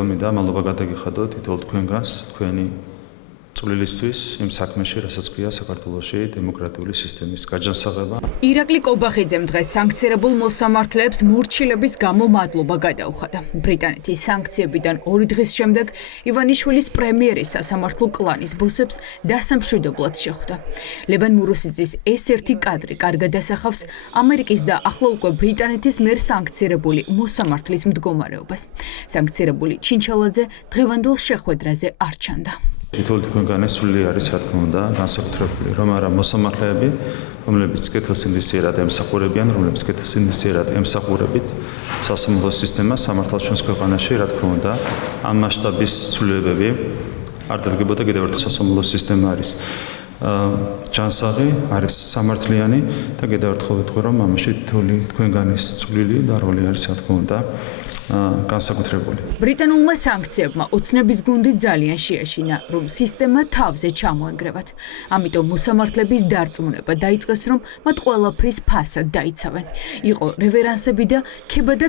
თქო მინდა მადლობა გადაგიხადოთ თითოეულ თქვენგანს თქვენი წვლილისთვის იმ საქმეში, რასაც ქვია საქართველოში დემოკრატიული სისტემის გაჯანსაღება. ირაკლი კობახიძემ დღეს სანქცირებულ მოსამართლეებს მორჩილების გამო მადლობა გადაუხადა. ბრიტანეთის სანქციებიდან 2 დღის შემდეგ ივანიშვილის პრემიერის სასამართლო კლანის ბოსებს დასამშვიდებლად შეხვდა. ლევან მურუსიძის ეს ერთი კადრი კარგად ასახავს ამერიკის და ახლა უკვე ბრიტანეთის მიერ სანქცირებული მოსამართლის მდგომარეობას. სანქცირებული ჩინჩალაძე დღევანდელ შეხვედრაზე არ ჩანდა. თითოეული თქვენგანი სული არის, რა თქმა უნდა, განსაკუთრებული, რომ არა მოსამართლეები, რომლებიც კეთილსინდისიერად ემსახურებიან, რომლებიც კეთილსინდისიერად ემსახურებით სასამართლო სისტემას სამართალჩვენს ქვეყანაში, რა თქმა უნდა, ამ მასშტაბის ცვლილებები არ დადგებოდა კიდევ ერთხელ სასამართლო სისტემა არის ჯანსაღი, არის სამართლიანი და კიდევ ერთხელ ვიტყვი, რომ ამაში თითოეული თქვენგანის წვლილი და როლი არის, რა თქმა უნდა, განსაკუთრებული. ბრიტანულმა სანქციებმა ოცნების გუნდი ძალიან შეაშინა, რომ სისტემა თავზე ჩამოენგრევათ. ამიტომ მოსამართლეების დარწმუნება დაიწყეს, რომ მათ ყველაფრის ფასად დაიცავენ. იყო რევერანსები და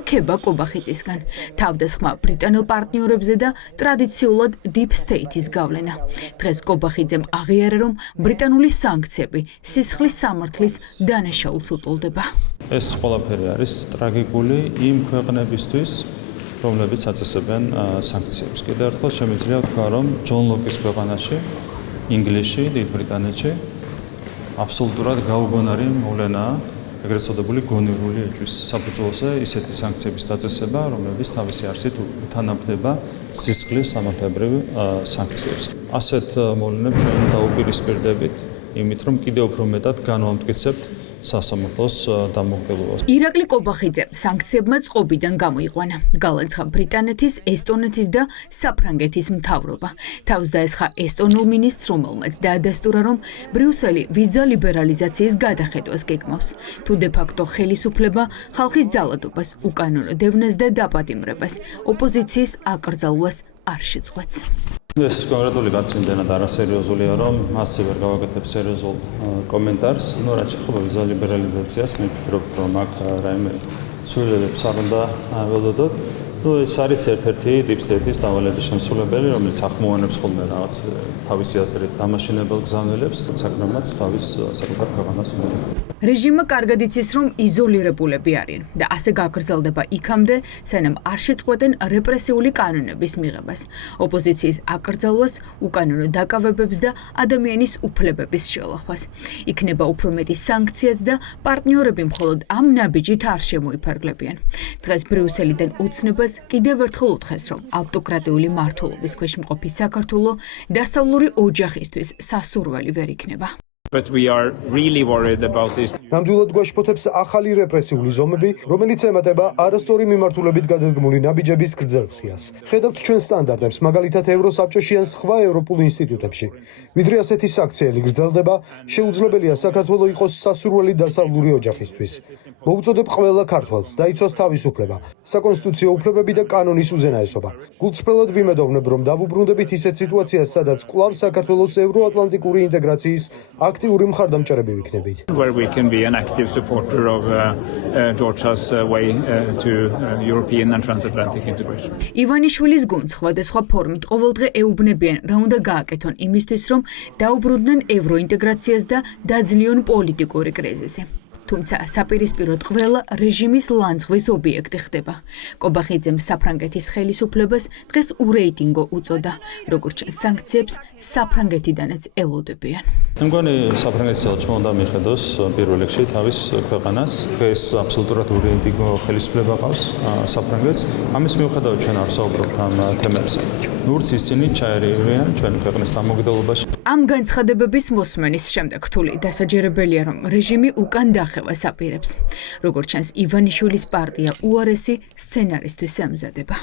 ქება კობახიძისგან. თავდასხმა ბრიტანელ პარტნიორებზე და ტრადიციულად Deep State-ის გავლენა. დღეს კობახიძემ აღიარა, რომ ბრიტანული სანქციები სისხლის სამართლის დანაშაულს უტოლდება. ეს ყველაფერი არის ტრაგიკული იმ ქვეყნებისთვის, რომლებიც აწესებენ სანქციებს. კიდევ ერთხელ შემიძლია ვთქვა, რომ ჯონ ლოკის ქვეყანაში, ინგლისში, დიდ ბრიტანეთში აბსოლუტურად გაუგონარი მოვლენაა ეგრეთ წოდებული გონივრული ეჭვის საფუძველზე ისეთი სანქციების დაწესება, რომლებიც თავისი არსით უთანაბდება სისხლის სამართლებრივ სანქციებს. ასეთ მოვლენებს ჩვენ დაუპირისპირდებით იმით, რომ კიდევ უფრო მეტად განვამტკიცებთ სასამართლოს დამოუკიდებლობას. ირაკლი კობახიძემ სანქციებმა წყობიდან გამოიყვანა. გალანცხა ბრიტანეთის, ესტონეთის და საფრანგეთის მთავრობა. თავს დაესხა ესტონურ მინისტრს, რომელმაც დაადასტურა, რომ ბრიუსელი ვიზა ლიბერალიზაციის გადახედვას გეგმავს. თუ დე-ფაქტო ხელისუფლება ხალხის ძალადობას, უკანონო დევნას და დაპატიმრებას, ოპოზიციის აკრძალვას არ შეწყვეტს. ეს კონკრეტული გაცემდენად არასერიოზულია, რომ ასე ვერ გავაკეთებ სერიოზულ კომენტარს. რაც შეეხება ვიზა ლიბერალიზაციას, მე ვფიქრობ, რომ აქ რაიმე ცვლილებებს არ უნდა ველოდოთ. ეს არის ერთ-ერთი Deep State-ის დავალების შემსრულებელი, რომელიც ახმოვანებს ხოლმე რაღაც თავისი აზრით დამაშინებელ გზავნილებს, საკმაოდ თავის საკუთარ ქვეყანას უმეტეს. რეჟიმმა კარგად იცის, რომ იზოლირებულები არიან და ასე გაგრძელდება იქამდე, სანამ არ შეწყვეტენ რეპრესიული კანონების მიღებას, ოპოზიციის აკრძალვას, უკანონო დაკავებებს და ადამიანის უფლებების შელახვას. იქნება უფრო მეტი სანქციაც და პარტნიორები მხოლოდ ამ ნაბიჯით არ შემოიფარგლებიან. დღეს ბრიუსელიდან ოცნებას კიდევ ერთხელ უთხრეს, რომ ავტოკრატიული მმართველობის ქვეშ მყოფი საქართველო დასავლური ოჯახისთვის სასურველი ვერ იქნება. But we are really worried about this. ნამდვილად გვაშფოთებს ახალი რეპრესიული ზომები, რომელიც ემატება არასწორი მიმართულებით გადადგმული ნაბიჯების გრძელ სიას. ხედავთ ჩვენ სტანდარტებს, მაგალითად ევროსაბჭოში ან სხვა ევროპულ ინსტიტუტებში. ვიდრე ასეთი საქციელი გრძელდება, შეუძლებელია საქართველო იყოს სასურველი დასავლური ოჯახისთვის. მოვუწოდებ ყველა ქართველს დაიცვას თავისუფლება, საკონსტიტუციო უფლებები და კანონის უზენაესობა. გულწრფელად ვიმედოვნებ, რომ დავუბრუნდებით ისეთ სიტუაციას, სადაც კვლავ საქართველოს ევროატლანტიკური ინტეგრაციის აქტიური მხარდამჭერები ვიქნებით. Where we can be an active supporter of Georgia's way to European and transatlantic integration. ივანიშვილის გუნდს სხვადასხვა ფორმით ყოველდღე ეუბნებიან, რა უნდა გააკეთონ იმისთვის, რომ დაუბრუნდნენ ევროინტეგრაციას და დაძლიონ პოლიტიკური კრიზისი. თუმცა საპირისპიროდ ყველა რეჟიმის ლანძღვის ობიექტი ხდება. კობახიძემ საფრანგეთის ხელისუფლებას დღეს ურეიტინგო უწოდა, როგორც ჩანს სანქციებს საფრანგეთიდანაც ელოდებიან. მე მგონი საფრანგეთის ელჩმა უნდა მიხედოს პირველ რიგში თავის ქვეყანას. ეს აბსოლუტურად ურეიტინგო ხელისუფლება ყავს საფრანგეთს. ამის მიუხედავად ჩვენ არ ვსაუბრობთ ამ თემებზე. ნურც ისინი ჩაერევიან ჩვენი ქვეყნის დამოუკიდებლობაში. ამ განცხადებების მოსმენის შემდეგ რთული დასაჯერებელია, რომ რეჟიმი უკან დახევას აპირებს. როგორც ჩანს, ივანიშვილის პარტია უარესი სცენარისთვის ემზადება.